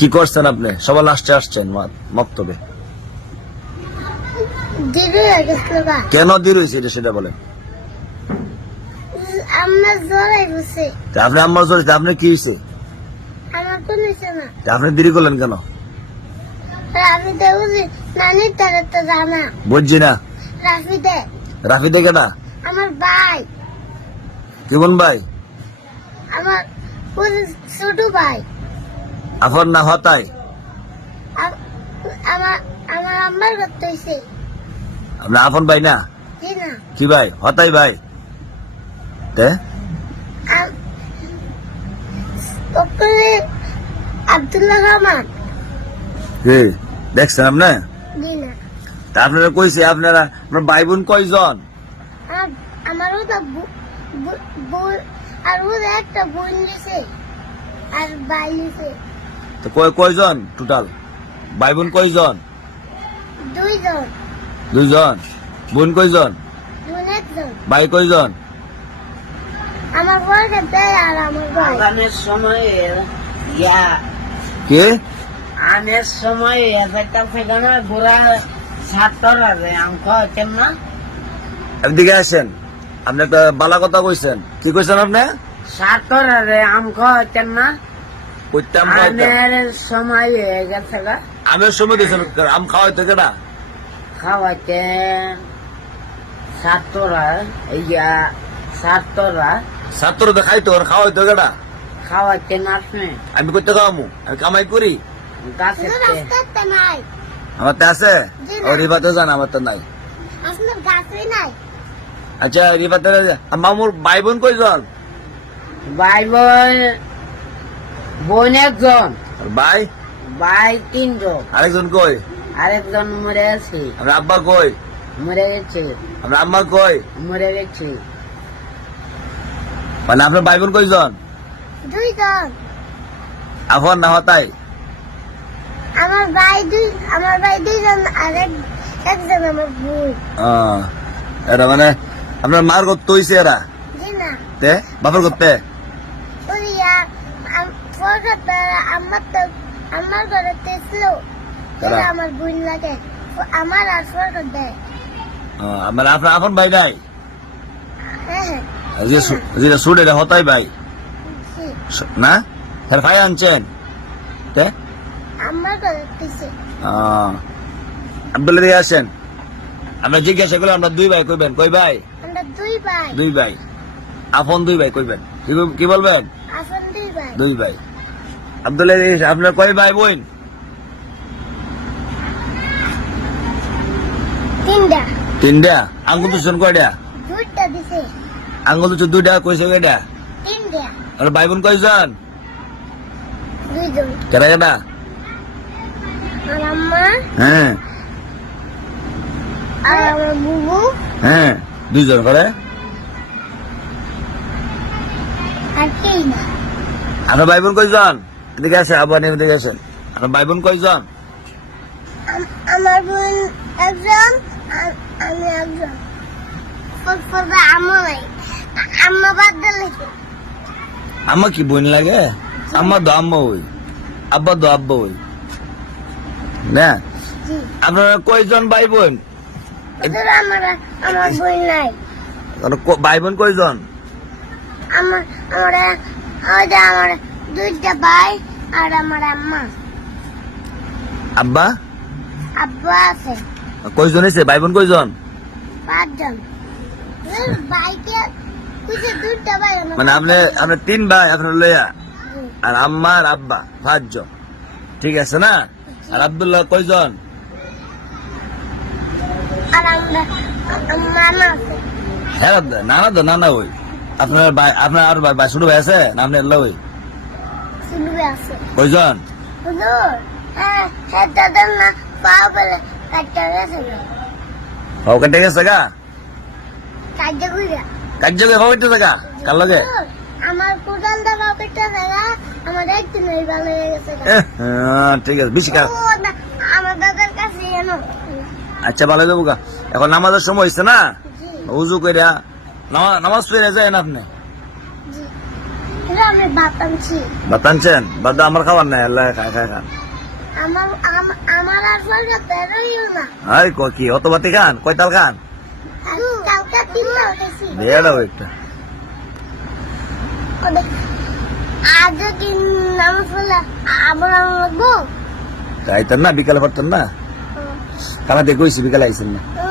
কি করছেন আপনি? সবার লাস্টে আসছেন মক্তবে। কেন দেরি হয়েছে এটা সেটা বলেন। আপনি আমার জোরে আপনি কি হয়েছে? কোন আপনি দেরি করলেন কেন? বুঝছি না রাফি দে রাফি দেখে না। আমার ভাই। কেমন ভাই? আমার ছোট ভাই। আপনার না হতায় আম- আমার আমার আম্মার আপনার আপন ভাই না? কি ভাই? হতাই ভাই? তে? আব্দুল্লাহ রহমান। কে? দেখছেন আপনি? তা আপনারা কইছে আপনারা আপনার ভাই বোন কয়জন? আমার আমারও তো আর ওর একটা বোন দিছে আর ভাই দিছে তো কয়- কয়জন টোটাল ভাই বোন কয়জন? দুইজন। দুইজন। বোন কয়জন? বোন একজন। ভাই কয়জন? আমার বড়কে দেয় আর আমার ভাই। আনের সময় ইয়া কে? আনের সময় একটা সেখানে ঘোরা ছাত্র আছে অঙ্ক হচ্ছেন না এদিকে আসেন। আপনি একটা বালা কথা কইছেন। কি কইছেন আপনি? ছাত্র আছে অঙ্ক হচ্ছেন না। কইতাম সময় হয়ে গেছে গা। আমের সময় দিয়েছেন আম খাওয়াইতে কেনা খাওয়াচ্ছেন ছাত্ররা ইয়া ছাত্ররা ছাত্র তো খাইতো আর খাওয়াইতো কেনা খাওয়াচ্ছেন আপনি? আমি করতে খাওয়ামু আমি কামাই করি। আমার তো। আছে? জি না। ও রিফাতে জান আমার তো নাই। আপনার গাছই নাই? আচ্ছা রিফাতে মামুর ভাই বোন কয়জন? ভাই বোন বোন একজন। আর ভাই? ভাই তিনজন। আরেকজন কই আরেকজন মরে আছে। আমার আব্বা কই মরে গেছে আমার আম্মা কই মরে গেছে মানে আপনার ভাই বোন কয়জন? দুইজন। এখন না হতাই আমার ভাই দুই আমার ভাই দুইজন আর একজন আমার বোন আহ, এরা মানে আপনার মার করতে হইছে এরা? তে? বাপের করতে ওরিয়া ফরকাতে আমার তো আমার ঘরে তেসলো কারা? এটা আমার বোন লাগে। আমার আর ফরকাত দেয়। আহ, মানে আপনার আপন ভাই নাই? হ্যাঁ হ্যাঁ। যেটা সুট এটা হতাই ভাই? না? ভাই আনছেন? দিয়ে আসেন। আমরা জিজ্ঞাসা করলে আমরা দুই ভাই কইবেন? কই ভাই? দুই ভাই। দুই ভাই দুই ভাই? কইবেন কি বল- বলবেন দুই ভাই। দুই ভাই। আব্দুল্লাহ আপনার কয় ভাই বোন? তিনটা। আঙ্গুল তুলছেন কয়টা? দুইটা দিছে। আঙ্গুল তুলছে দুইটা কইছে কয়টা? আর ভাই বোন কয়জন? কেটা কেটা হ্যাঁ। হ্যাঁ দুইজন করে আর কেই না আপনার ভাই বোন কয়জন? এদিকে আছে আবার এদিকে আছেন আপনার ভাই বোন কয়জন আমার বোন একজন আমি একজন। আম্মা আম্মা কি বোন লাগে? আমার দো আম্মা হই আব্বা দো আব্বা হই না? আপনারা কয়জন ভাই বোন ভাই বোন কয়জন? আমার আমার ওইটা আমার দুইটা ভাই আর আমার আম্মা। আব্বা? আব্বা আছে। কয়জন এসে ভাই বোন কয়জন? পাঁচজন। ভাইকে কুইছে দুইটা ভাই মানে আপনি আপনার তিন ভাই আপনার লইয়া। জি। আর আম্মা আর আব্বা পাঁচজন। ঠিক আছে না? আর আব্দুল্লাহ কয়জন? আর আমরা মামা আছে। হ্যাঁ নানা তো নানা ওই। আপনার ভাই আপনার আর ভাই ছোট ভাই আছে? না আপনার এল্লা ওই? সিলুবে আছে। কয়জন? গেছে ও কেটে গেছে গা। গা? কার লগে? হয়ে হ্যাঁ, ঠিক আছে বেশি কা- ও না, আমার দাদার কাছে জানো আচ্ছা ভালো যাব গা। এখন নামাজের সময় হয়েছে না? উজু কইরা নামা- নামাজ পড়ে আপনি? বাদ আমার খাবার নাই আল্লাহ খায় খায় খান। আর বেরোইও না। ক অত বাতি খান? কয়তাল খান? একটা। বিকালে পারতেন না? কালা দিয়ে বিকালে আইসেন না।